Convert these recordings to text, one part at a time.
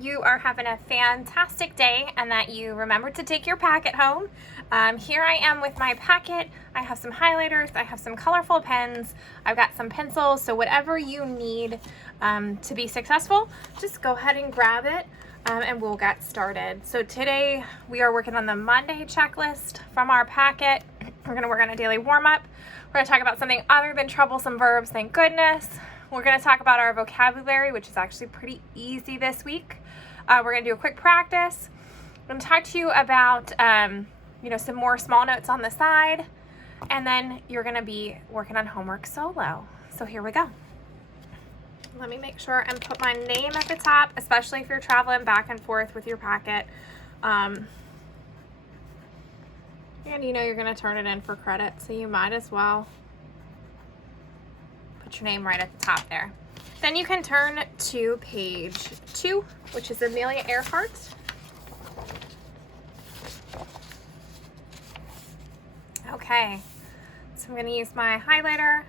that you are having a fantastic day and that you remembered to take your packet home. Here I am with my packet. I have some highlighters, I have some colorful pens, I've got some pencils, so whatever you need to be successful, just go ahead and grab it and we'll get started. So today we are working on the Monday checklist from our packet. We're going to work on a daily warm-up. We're going to talk about something other than troublesome verbs, thank goodness. We're going to talk about our vocabulary, which is actually pretty easy this week. We're going to do a quick practice. I'm going to talk to you about some more small notes on the side, and then you're going to be working on homework solo. So here we go. Let me make sure and put my name at the top, especially if you're traveling back and forth with your packet. And you know you're going to turn it in for credit, so you might as well put your name right at the top there. Then you can turn to page 2, which is Amelia Earhart. Okay, so I'm going to use my highlighter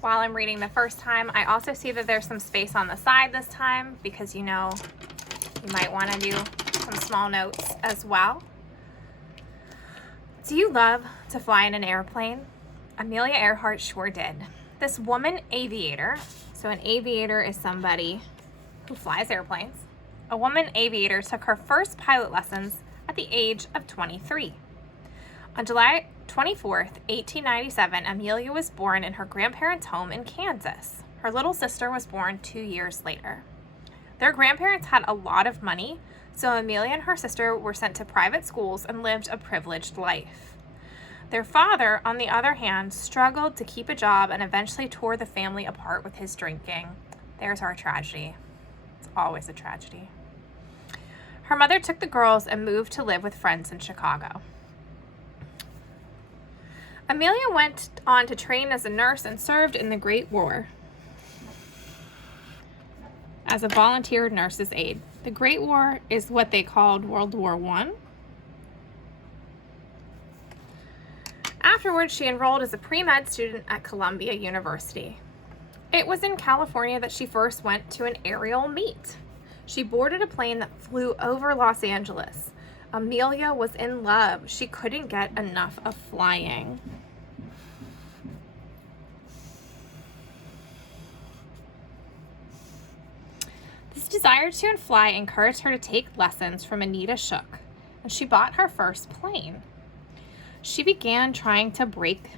while I'm reading the first time. I also see that there's some space on the side this time because you know you might want to do some small notes as well. Do you love to fly in an airplane? Amelia Earhart sure did. This woman aviator, so an aviator is somebody who flies airplanes. A woman aviator took her first pilot lessons at the age of 23. On July 24th, 1897, Amelia was born in her grandparents' home in Kansas. Her little sister was born 2 years later. Their grandparents had a lot of money, so Amelia and her sister were sent to private schools and lived a privileged life. Their father, on the other hand, struggled to keep a job and eventually tore the family apart with his drinking. There's our tragedy. It's always a tragedy. Her mother took the girls and moved to live with friends in Chicago. Amelia went on to train as a nurse and served in the Great War as a volunteer nurse's aide. The Great War is what they called World War I. Afterwards, she enrolled as a pre-med student at Columbia University. It was in California that she first went to an aerial meet. She boarded a plane that flew over Los Angeles. Amelia was in love. She couldn't get enough of flying. This desire to fly encouraged her to take lessons from Anita Shook, and she bought her first plane. She began trying to break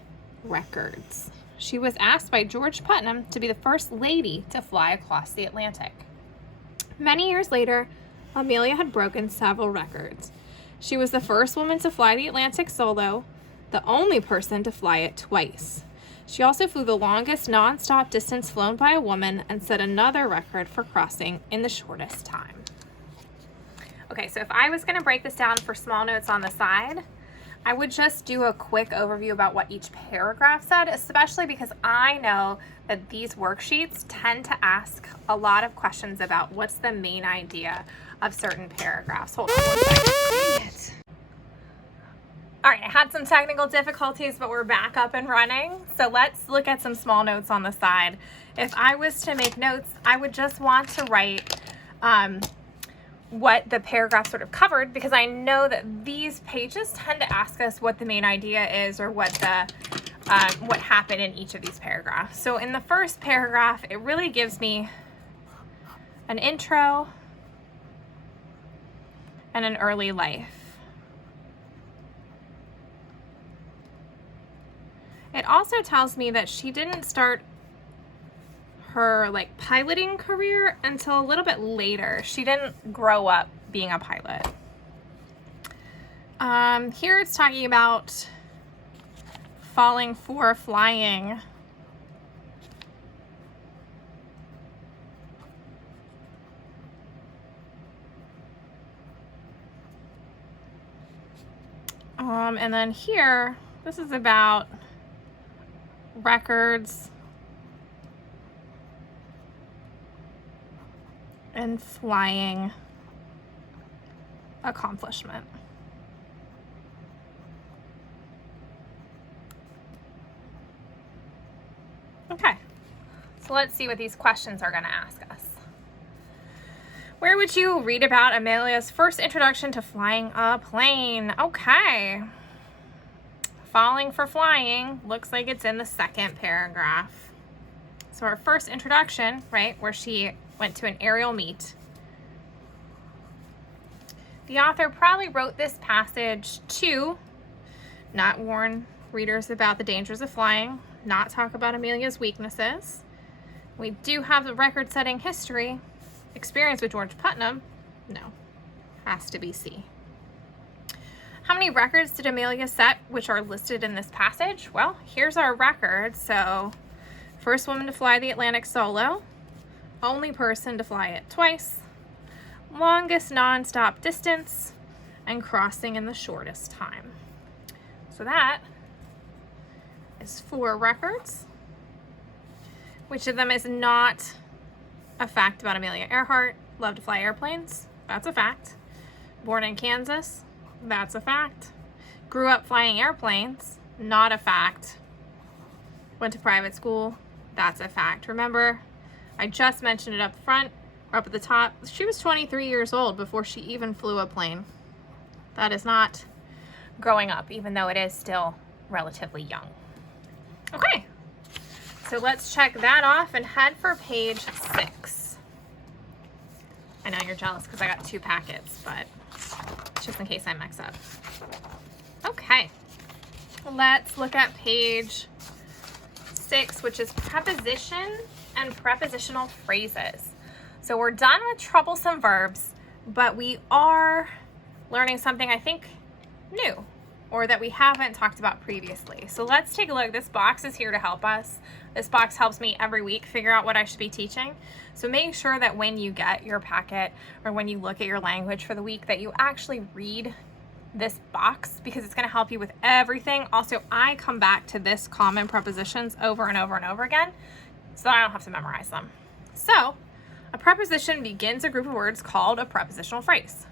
records. She was asked by George Putnam to be the first lady to fly across the Atlantic. Many years later, Amelia had broken several records. She was the first woman to fly the Atlantic solo, the only person to fly it twice. She also flew the longest non-stop distance flown by a woman and set another record for crossing in the shortest time. Okay, so if I was going to break this down for small notes on the side, I would just do a quick overview about what each paragraph said, especially because I know that these worksheets tend to ask a lot of questions about what's the main idea of certain paragraphs. Hold on one second. All right, I had some technical difficulties, but we're back up and running. So let's look at some small notes on the side. If I was to make notes, I would just want to write what the paragraph sort of covered, because I know that these pages tend to ask us what the main idea is or what happened in each of these paragraphs. So in the first paragraph, it really gives me an intro and an early life. It also tells me that she didn't start her piloting career until a little bit later. She didn't grow up being a pilot. Here it's talking about falling for flying. And then here, this is about records and flying accomplishment. Okay, so let's see what these questions are going to ask us. Where would you read about Amelia's first introduction to flying a plane? Okay. Falling for flying looks like it's in the second paragraph. So our first introduction, right, where she went to an aerial meet. The author probably wrote this passage to not warn readers about the dangers of flying, not talk about Amelia's weaknesses. We do have the record-setting history. Experience with George Putnam? No. Has to be C. How many records did Amelia set, which are listed in this passage? Well, here's our record. So, first woman to fly the Atlantic solo, only person to fly it twice, longest non-stop distance, and crossing in the shortest time. So that is 4 records. Which of them is not a fact about Amelia Earhart? Loved to fly airplanes. That's a fact. Born in Kansas. That's a fact. Grew up flying airplanes. Not a fact. Went to private school. That's a fact. Remember, I just mentioned it up front, or up at the top. She was 23 years old before she even flew a plane. That is not growing up, even though it is still relatively young. Okay. So let's check that off and head for page 6. I know you're jealous because I got 2 packets, but just in case I mix up. Okay, let's look at page 6, which is preposition and prepositional phrases. So we're done with troublesome verbs, but we are learning something I think new, or that we haven't talked about previously. So let's take a look. This box is here to help us. This box helps me every week figure out what I should be teaching. So make sure that when you get your packet or when you look at your language for the week that you actually read this box, because it's gonna help you with everything. Also, I come back to this common prepositions over and over and over again so that I don't have to memorize them. So a preposition begins a group of words called a prepositional phrase.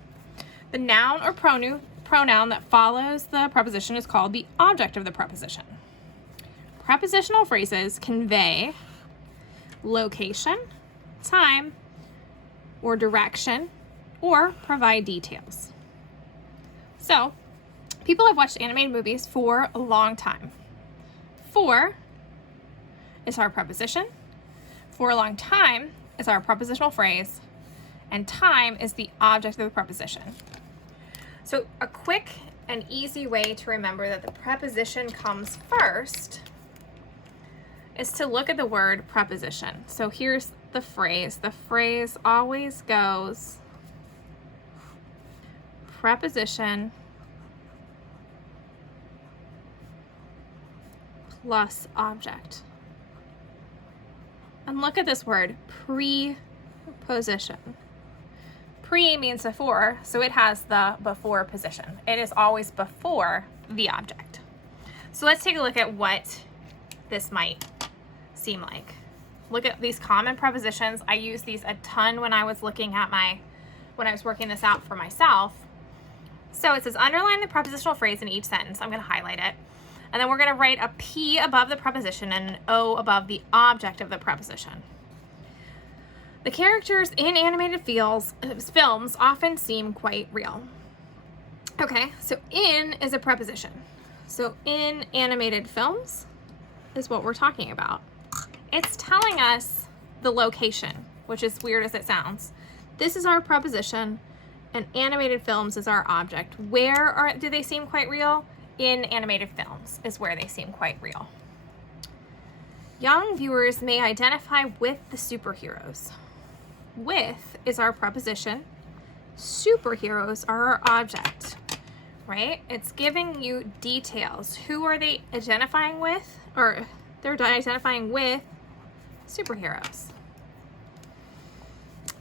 The noun or pronoun that follows the preposition is called the object of the preposition. Prepositional phrases convey location, time, or direction, or provide details. So, people have watched animated movies for a long time. For is our preposition, for a long time is our prepositional phrase, and time is the object of the preposition. So a quick and easy way to remember that the preposition comes first is to look at the word preposition. So here's the phrase. The phrase always goes preposition plus object. And look at this word, preposition. Pre means before, so it has the before position. It is always before the object. So let's take a look at what this might seem like. Look at these common prepositions. I used these a ton when I was looking at when I was working this out for myself. So it says underline the prepositional phrase in each sentence. I'm going to highlight it. And then we're going to write a P above the preposition and an O above the object of the preposition. The characters in animated films often seem quite real. Okay, so in is a preposition. So in animated films is what we're talking about. It's telling us the location, which is weird as it sounds. This is our preposition, and animated films is our object. Where do they seem quite real? In animated films is where they seem quite real. Young viewers may identify with the superheroes. With is our preposition. Superheroes are our object, right? It's giving you details. Who are they identifying with? Or they're identifying with superheroes.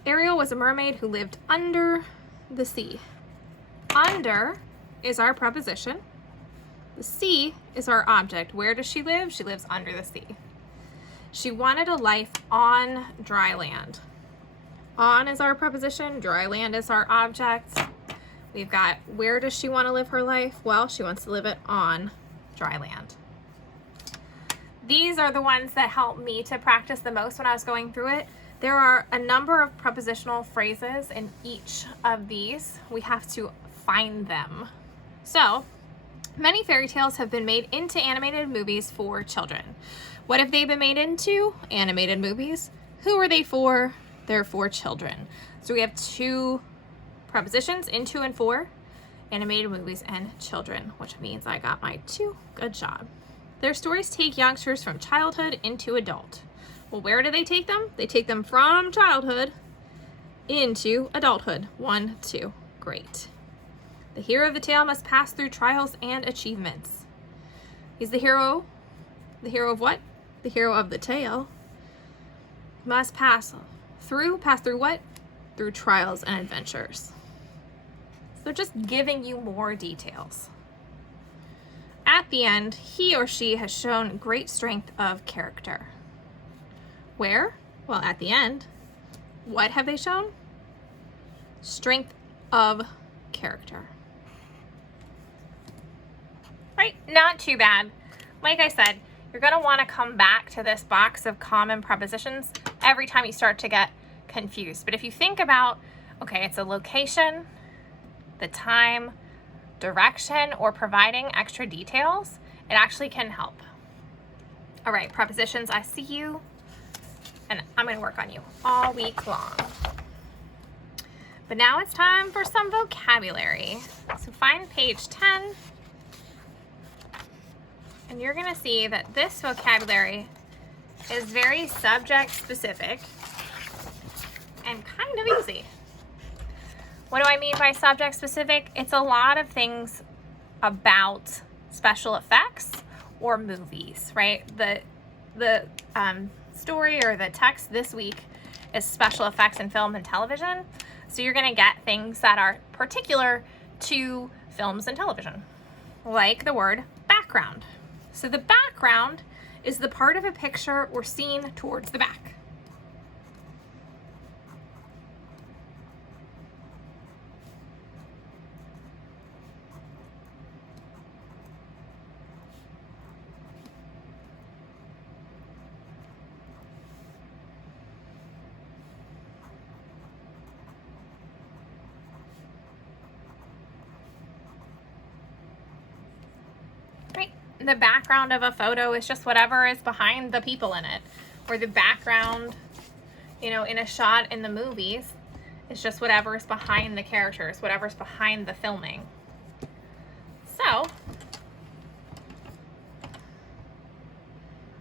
Ariel was a mermaid who lived under the sea. Under is our preposition. The sea is our object. Where does she live? She lives under the sea. She wanted a life on dry land. On is our preposition. Dry land is our object. We've got where does she want to live her life? Well, she wants to live it on dry land. These are the ones that helped me to practice the most when I was going through it. There are a number of prepositional phrases in each of these. We have to find them. So, many fairy tales have been made into animated movies for children. What have they been made into? Animated movies. Who are they for? They're for children. So we have two prepositions, into and for, animated movies and children, which means I got my 2. Good job. Their stories take youngsters from childhood into adult. Well, where do they take them? They take them from childhood into adulthood. 1, 2. Great. The hero of the tale must pass through trials and achievements. He's the hero. The hero of what? The hero of the tale. Must pass through what? Through trials and adventures. So just giving you more details. At the end, he or she has shown great strength of character. Where? Well, at the end. What have they shown? Strength of character. Right, not too bad. Like I said, you're going to want to come back to this box of common prepositions every time you start to get confused. But if you think about, okay, it's a location, the time, direction, or providing extra details, it actually can help. All right, prepositions, I see you, and I'm going to work on you all week long. But now it's time for some vocabulary. So find page 10, and you're going to see that this vocabulary is very subject specific and kind of easy. What do I mean by subject specific? It's a lot of things about special effects or movies, right? The story or the text this week is special effects in film and television. So you're going to get things that are particular to films and television, like the word background. So the background is the part of a picture or scene towards the back. The background of a photo is just whatever is behind the people in it, or the background, in a shot in the movies is just whatever is behind the characters, whatever's behind the filming. So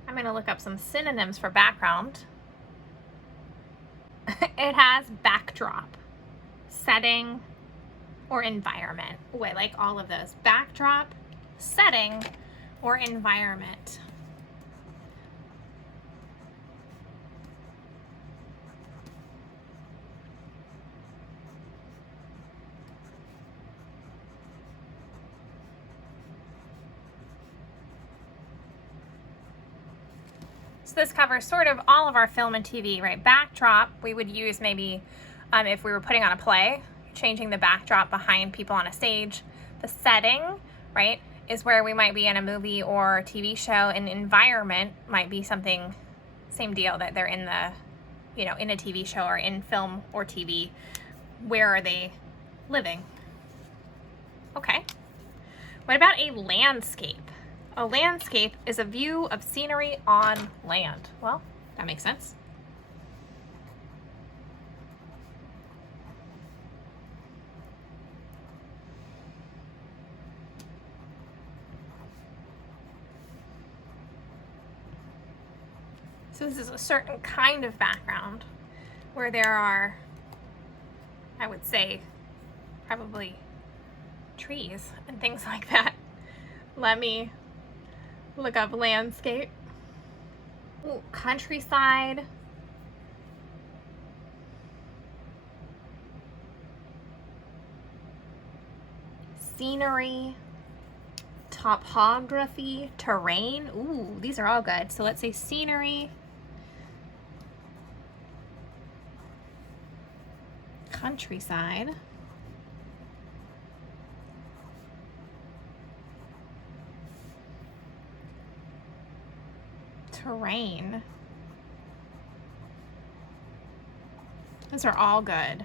I'm going to look up some synonyms for background. It has backdrop, setting, or environment. Oh, I like all of those. Backdrop, setting, or environment. So this covers sort of all of our film and TV, right? Backdrop, we would use maybe if we were putting on a play, changing the backdrop behind people on a stage. The setting, right, is where we might be in a movie or TV show, and environment might be something, same deal, that they're in the, in a TV show or in film or TV. Where are they living? Okay. What about a landscape? A landscape is a view of scenery on land. Well, that makes sense. So this is a certain kind of background where there are, I would say, probably trees and things like that. Let me look up landscape. Ooh, countryside. Scenery. Topography. Terrain. Ooh, these are all good. So let's say scenery. Countryside. Terrain. Those are all good.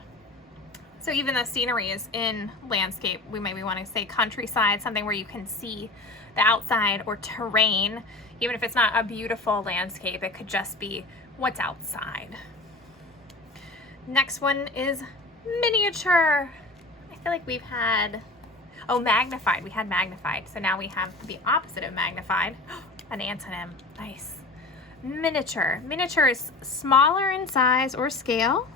So even the scenery is in landscape. We maybe want to say countryside, something where you can see the outside, or terrain. Even if it's not a beautiful landscape, it could just be what's outside. Next one is miniature. I feel like we've had, oh, magnified. We had magnified. So now we have the opposite of magnified. An antonym. Nice. Miniature. Miniature is smaller in size or scale.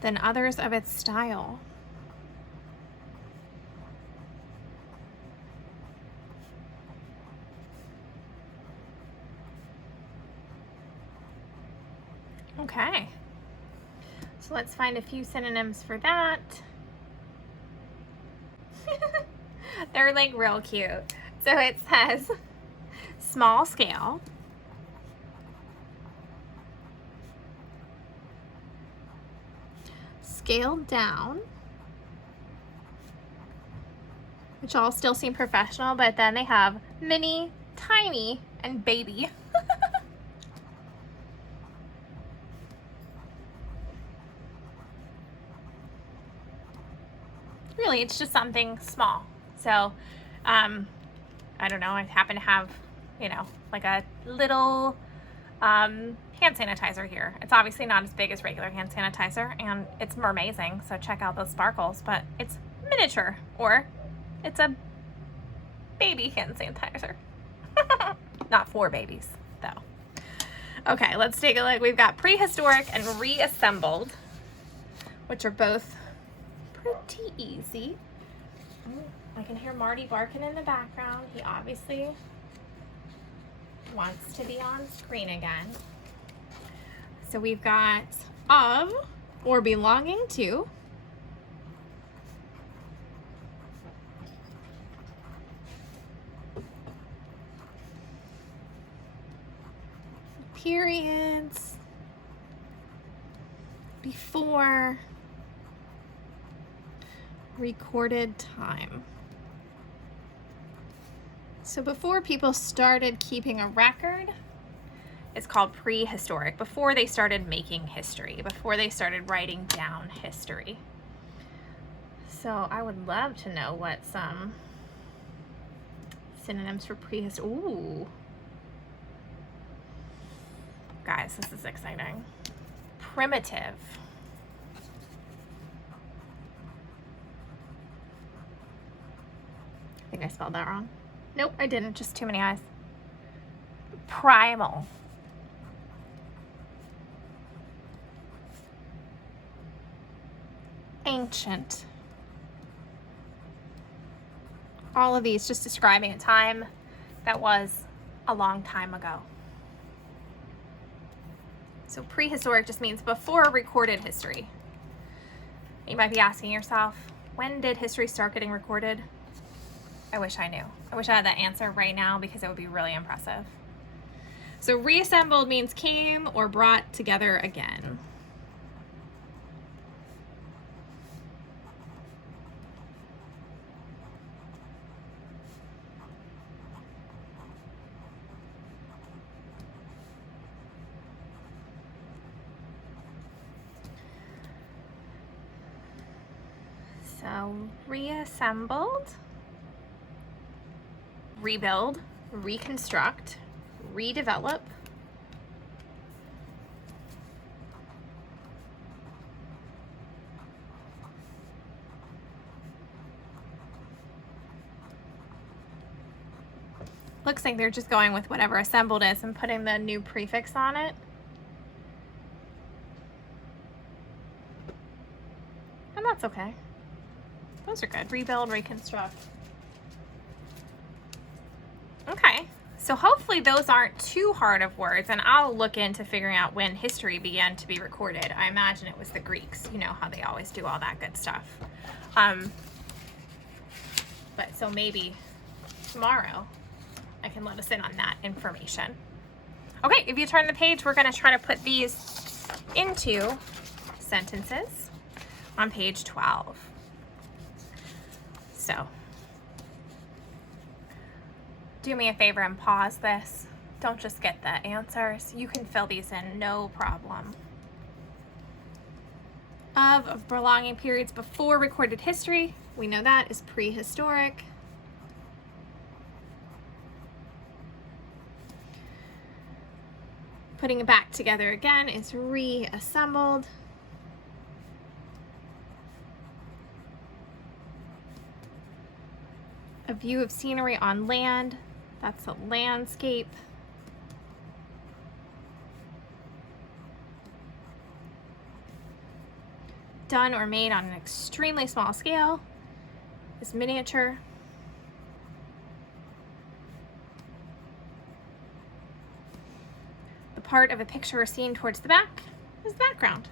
Than others of its style. Okay, so let's find a few synonyms for that. They're like real cute. So it says small scale, scaled down, which all still seem professional, but then they have mini, tiny, and baby. Really, it's just something small. So, I don't know, I happen to have, you know, like a little hand sanitizer here. It's obviously not as big as regular hand sanitizer, and it's more amazing, so check out those sparkles, but it's miniature, or it's a baby hand sanitizer. Not for babies, though. Okay, let's take a look. We've got prehistoric and reassembled, which are both pretty easy. I can hear Marty barking in the background. He obviously wants to be on screen again. So we've got of or belonging to, periods, before, recorded time. So before people started keeping a record, it's called prehistoric. Before they started making history, before they started writing down history. So I would love to know what some synonyms for prehistoric. Ooh. Guys, this is exciting. Primitive. I think I spelled that wrong. Nope, I didn't. Just too many eyes. Primal. Ancient. All of these just describing a time that was a long time ago. So prehistoric just means before recorded history. You might be asking yourself, when did history start getting recorded? I wish I knew. I wish I had that answer right now, because it would be really impressive. So reassembled means came or brought together again. So reassembled, rebuild, reconstruct, redevelop, looks like they're just going with whatever assembled is and putting the new prefix on it. And that's okay. Those are good. Rebuild, reconstruct. Okay, so hopefully those aren't too hard of words, and I'll look into figuring out when history began to be recorded. I imagine it was the Greeks. You know how they always do all that good stuff. But so maybe tomorrow I can let us in on that information. Okay, if you turn the page, we're going to try to put these into sentences on page 12. So do me a favor and pause this. Don't just get the answers. You can fill these in, no problem. Of belonging periods before recorded history, we know that is prehistoric. Putting it back together again is reassembled. A view of scenery on land, that's a landscape. Done or made on an extremely small scale is miniature. The part of a picture or scene towards the back is the background.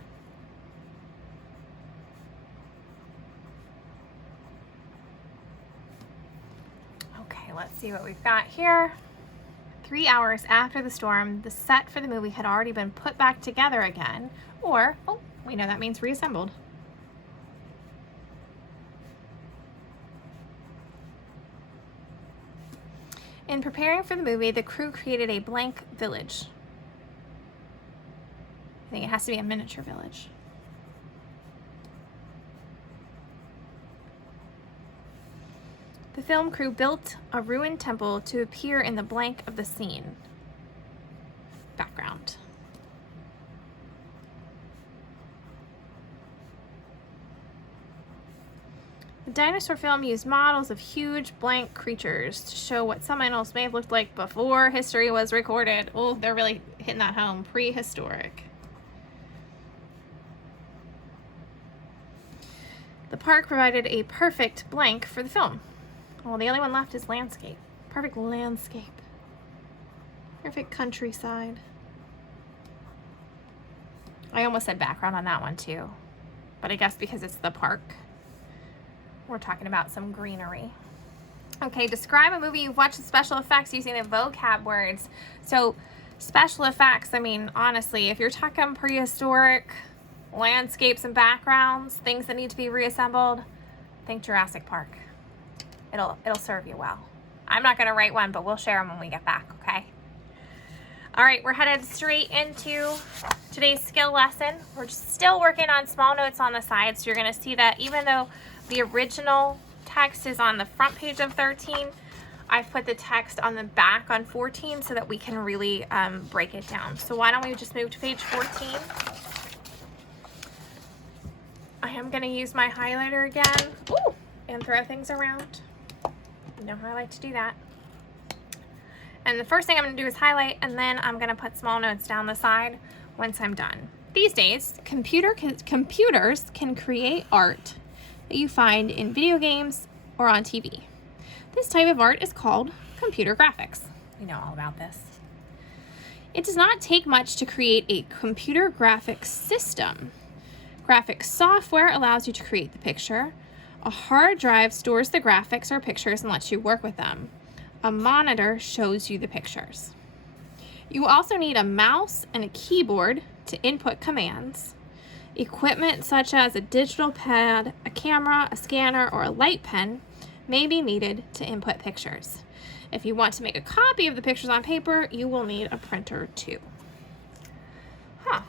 Okay, let's see what we've got here. 3 hours after the storm, the set for the movie had already been put back together again, or, oh, we know that means reassembled. In preparing for the movie, the crew created a blank village. I think it has to be a miniature village. The film crew built a ruined temple to appear in the blank of the scene. Background. The dinosaur film used models of huge blank creatures to show what some animals may have looked like before history was recorded. Oh, they're really hitting that home. Prehistoric. The park provided a perfect blank for the film. Well, the only one left is landscape. Perfect landscape. Perfect countryside. I almost said background on that one too, but I guess because it's the park, we're talking about some greenery. Okay, describe a movie you've watched with special effects using the vocab words. So special effects, I mean, honestly, if you're talking prehistoric landscapes and backgrounds, things that need to be reassembled, think Jurassic Park. It'll serve you well. I'm not gonna write one, but we'll share them when we get back, okay? All right, we're headed straight into today's skill lesson. We're still working on small notes on the side, so you're gonna see that even though the original text is on the front page of 13, I've put the text on the back on 14 so that we can really break it down. So why don't we just move to page 14? I am gonna use my highlighter again. Ooh, and throw things around. You know how I like to do that. And the first thing I'm gonna do is highlight, and then I'm gonna put small notes down the side once I'm done. These days, computers can create art that you find in video games or on TV. This type of art is called computer graphics. You know all about this. It does not take much to create a computer graphics system. Graphics software allows you to create the picture. A hard drive stores the graphics or pictures and lets you work with them. A monitor shows you the pictures. You also need a mouse and a keyboard to input commands. Equipment such as a digital pad, a camera, a scanner, or a light pen may be needed to input pictures. If you want to make a copy of the pictures on paper, you will need a printer too. Huh.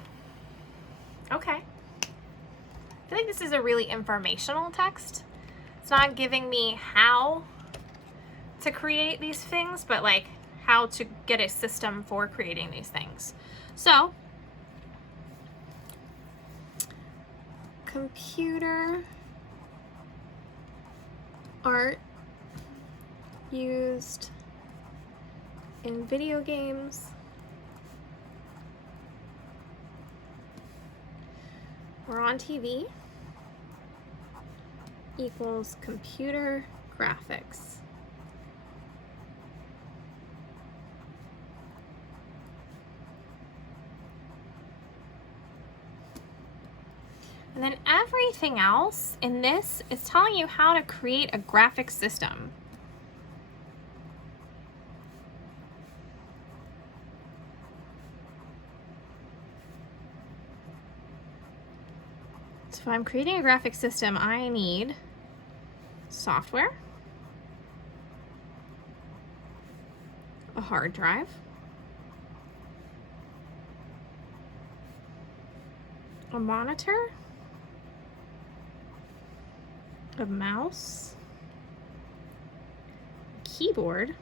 Okay. I feel like this is a really informational text. It's not giving me how to create these things, but like how to get a system for creating these things. So, computer art used in video games or on TV equals computer graphics. And then everything else in this is telling you how to create a graphic system. So if I'm creating a graphic system, I need software, a hard drive, a monitor, a mouse, a keyboard,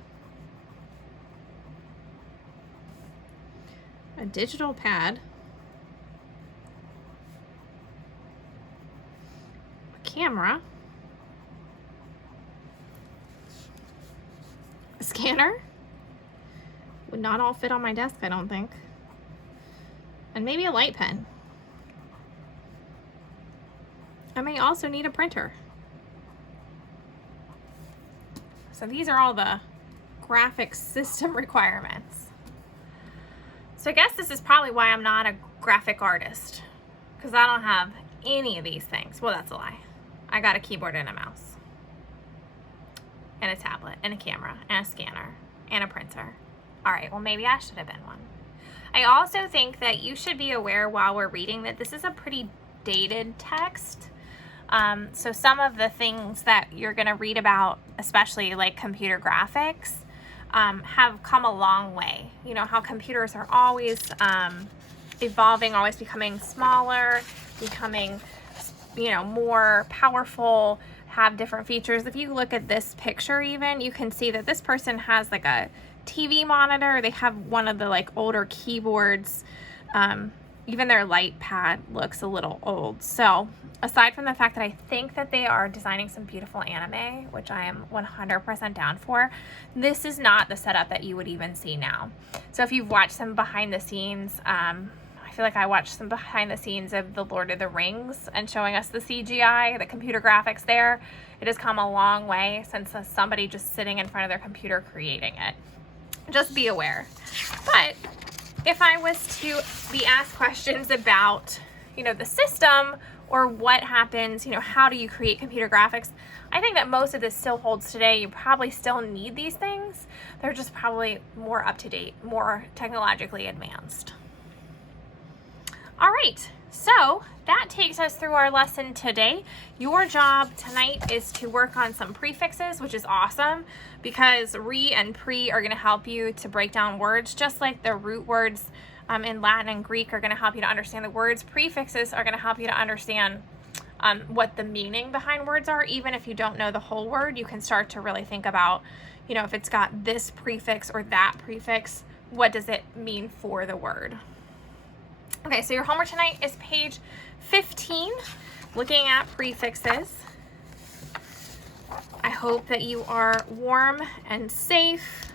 a digital pad, a camera, a scanner. Would not all fit on my desk, I don't think. And maybe a light pen. I may also need a printer. So these are all the graphics system requirements. So I guess this is probably why I'm not a graphic artist, because I don't have any of these things. Well, that's a lie. I got a keyboard and a mouse, and a tablet, and a camera, and a scanner, and a printer. All right, well, maybe I should have been one. I also think that you should be aware while we're reading that this is a pretty dated text. So some of the things that you're going to read about, especially like computer graphics, have come a long way. You know, how computers are always evolving, always becoming smaller, becoming, you know, more powerful, have different features. If you look at this picture even, you can see that this person has like a TV monitor. They have one of the like older keyboards. Even their light pad looks a little old. So aside from the fact that I think that they are designing some beautiful anime, which I am 100% down for, this is not the setup that you would even see now. So if you've watched some behind the scenes, I feel like I watched some behind the scenes of The Lord of the Rings and showing us the CGI, the computer graphics there. It has come a long way since somebody just sitting in front of their computer creating it. Just be aware. But if I was to be asked questions about, you know, the system or what happens, you know, how do you create computer graphics, I think that most of this still holds today. You probably still need these things. They're just probably more up to date, more technologically advanced. All right, so that takes us through our lesson today. Your job tonight is to work on some prefixes, which is awesome because re and pre are going to help you to break down words, just like the root words in Latin and Greek are going to help you to understand the words. Prefixes are going to help you to understand what the meaning behind words are. Even if you don't know the whole word, you can start to really think about, you know, if it's got this prefix or that prefix, what does it mean for the word? Okay, so your homework tonight is page 15, looking at prefixes. I hope that you are warm and safe,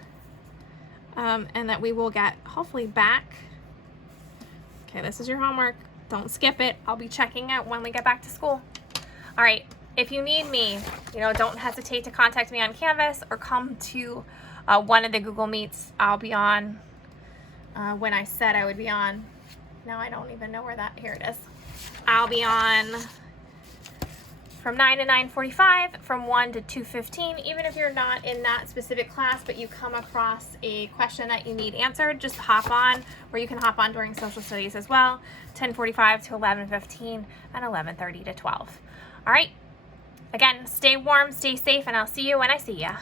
and that we will get hopefully back. Okay, this is your homework. Don't skip it. I'll be checking it when we get back to school. All right, if you need me, you know, don't hesitate to contact me on Canvas or come to one of the Google Meets. I'll be on when I said I would be on. Now I don't even know where that, here it is. I'll be on from 9 to 9:45, from 1 to 2:15. Even if you're not in that specific class, but you come across a question that you need answered, just hop on, or you can hop on during social studies as well, 10:45 to 11:15 and 11:30 to 12. All right, again, stay warm, stay safe, and I'll see you when I see ya.